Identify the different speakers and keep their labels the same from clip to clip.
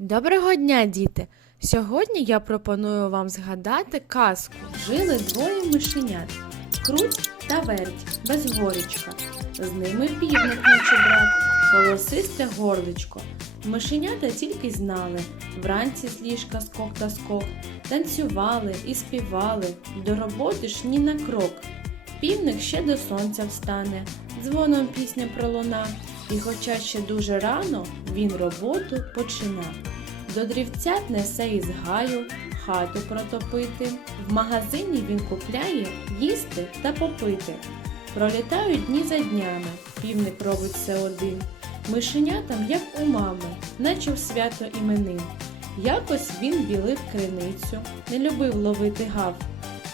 Speaker 1: Доброго дня, діти! Сьогодні я пропоную вам згадати казку. Жили двоє мишенят Круть та верть, безгорічка. З ними півник наче брат, голосисте горличко. Мишенята тільки знали вранці з ліжка скок та скок, танцювали і співали, до роботи ж ні на крок. Півник ще до сонця встане, дзвоном пісня пролуна, і хоча ще дуже рано, він роботу почина. До дрівцят несе із гаю, хату протопити. В магазині він купляє їсти та попити. Пролітають дні за днями, півник робить все один. Мишенятам, як у мами, наче в свято іменин. Якось він білив криницю, не любив ловити гав.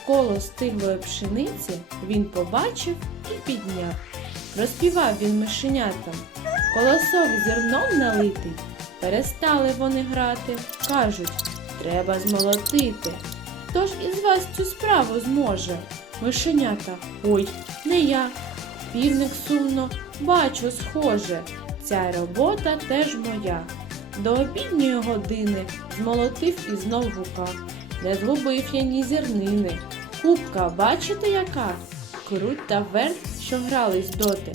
Speaker 1: Коло стиглої пшениці він побачив і підняв. Розпівав він мишенятам, колосок зерном налитий. Перестали вони грати, кажуть, треба змолотити. Хто ж із вас цю справу зможе? Мишенята, ой, не я. Півник сумно, бачу, схоже, ця робота теж моя. До обідньої години змолотив і знов гука. Не згубив я ні зернини. Кубка, бачите яка? Круть та верть, що грались доти.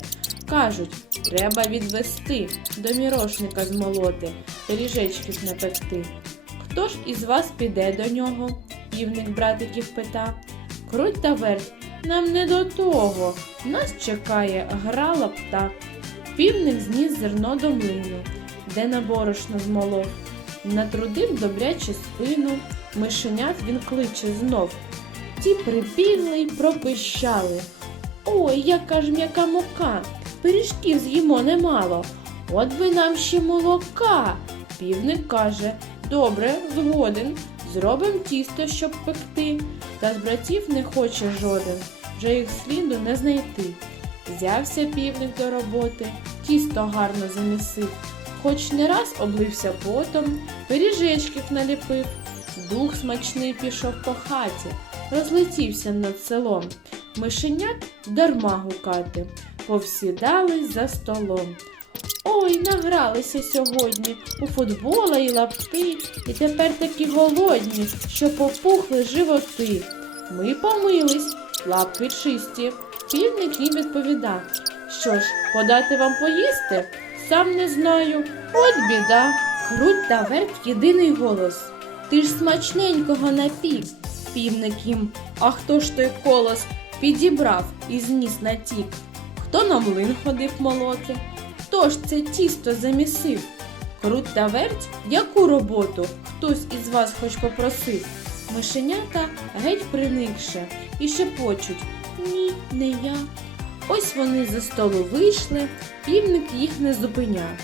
Speaker 1: Кажуть, треба відвести, до мірошника змолоти, пиріжечків напекти. Хто ж із вас піде до нього? Півник братиків пита. Круть та верть, нам не до того. Нас чекає гра лапта. Півник зніс зерно до млину, де на борошно змолов. Натрудив добряче спину, мишенят він кличе знов. Ті прибігли й пропищали. Ой, яка ж м'яка мука, пиріжків з'їмо немало. От би нам ще молока. Півник каже, добре, згоден, зробим тісто, щоб пекти. Та з братів не хоче жоден, вже їх сліду не знайти. Взявся півник до роботи, тісто гарно замісив, хоч не раз облився потом, пиріжечків наліпив. Дух смачний пішов по хаті, розлетівся над селом. Мишенят дарма гукати, повсідались за столом. Ой, награлися сьогодні у футбола і лапти, і тепер такі голодні, що попухли животи. Ми помились, лапки чисті. Півник їм відповідав. Що ж, подати вам поїсти? Сам не знаю. От біда. Круть та верть єдиний голос. Ти ж смачненького напів. Півник їм. А хто ж той колос підібрав і зніс на тік? Хто на млин ходив молоти? Хто ж це тісто замісив? Круть та верть, яку роботу хтось із вас хоч попросив? Мишенята геть приникше і шепочуть Ні, не я. Ось вони за столу вийшли, півник їх не зупиняв.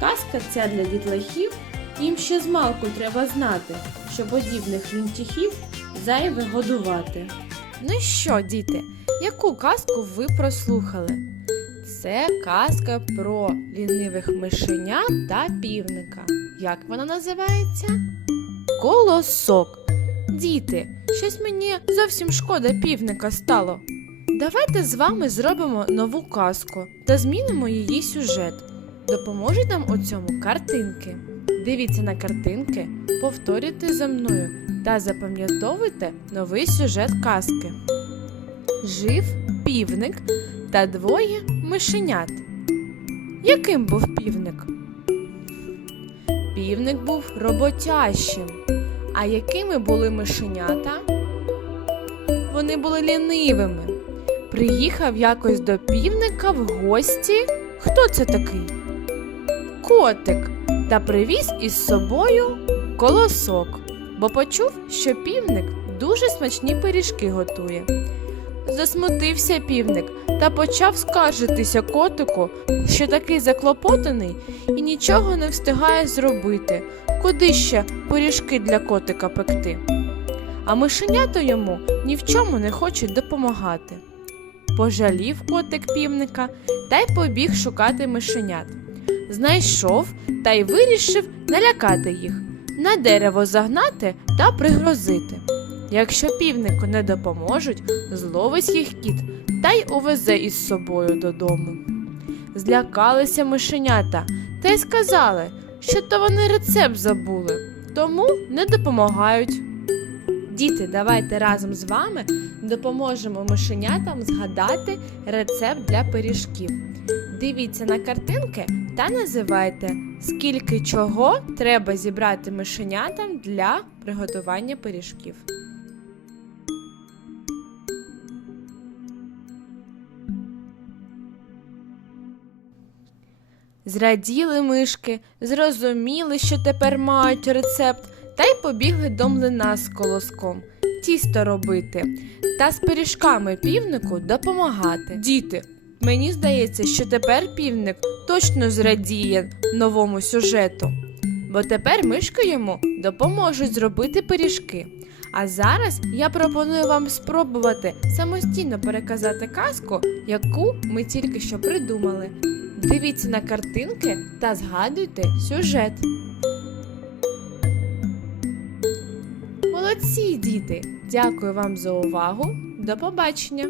Speaker 1: Казка ця для дітлахів, їм ще змалку треба знати, що подібних лінтяхів зайве годувати. Ну що, діти, яку казку ви прослухали? Це казка про лінивих мишенят та півника. Як вона називається? Колосок. Діти, щось мені зовсім шкода півника стало. Давайте з вами зробимо нову казку та змінимо її сюжет. Допоможуть нам у цьому картинки. Дивіться на картинки, повторюйте за мною та запам'ятовуйте новий сюжет казки. Жив півник та двоє мишенят. Яким був півник? Півник був роботящим. А якими були мишенята? Вони були лінивими. Приїхав якось до півника в гості. Хто це такий? Котик. Та привіз із собою колосок, бо почув, що півник дуже смачні пиріжки готує. Засмутився півник та почав скаржитися котику, що такий заклопотаний і нічого не встигає зробити, куди ще пиріжки для котика пекти. А мишенята йому ні в чому не хочуть допомагати. Пожалів котик півника та й побіг шукати мишенят. Знайшов та й вирішив налякати їх, на дерево загнати та пригрозити. Якщо півнику не допоможуть, зловить їх кіт та й увезе із собою додому. Злякалися мишенята та й сказали, що то вони рецепт забули, тому не допомагають. Діти, давайте разом з вами допоможемо мишенятам згадати рецепт для пиріжків. Дивіться на картинки та називайте, скільки чого треба зібрати мишенятам для приготування пиріжків. Зраділи мишки, зрозуміли, що тепер мають рецепт, та й побігли до млина з колоском, тісто робити та з пиріжками півнику допомагати. Діти, мені здається, що тепер півник точно зрадіє новому сюжету, бо тепер мишки йому допоможуть зробити пиріжки. А зараз я пропоную вам спробувати самостійно переказати казку, яку ми тільки що придумали. Дивіться на картинки та згадуйте сюжет. Молодці, діти! Дякую вам за увагу. До побачення!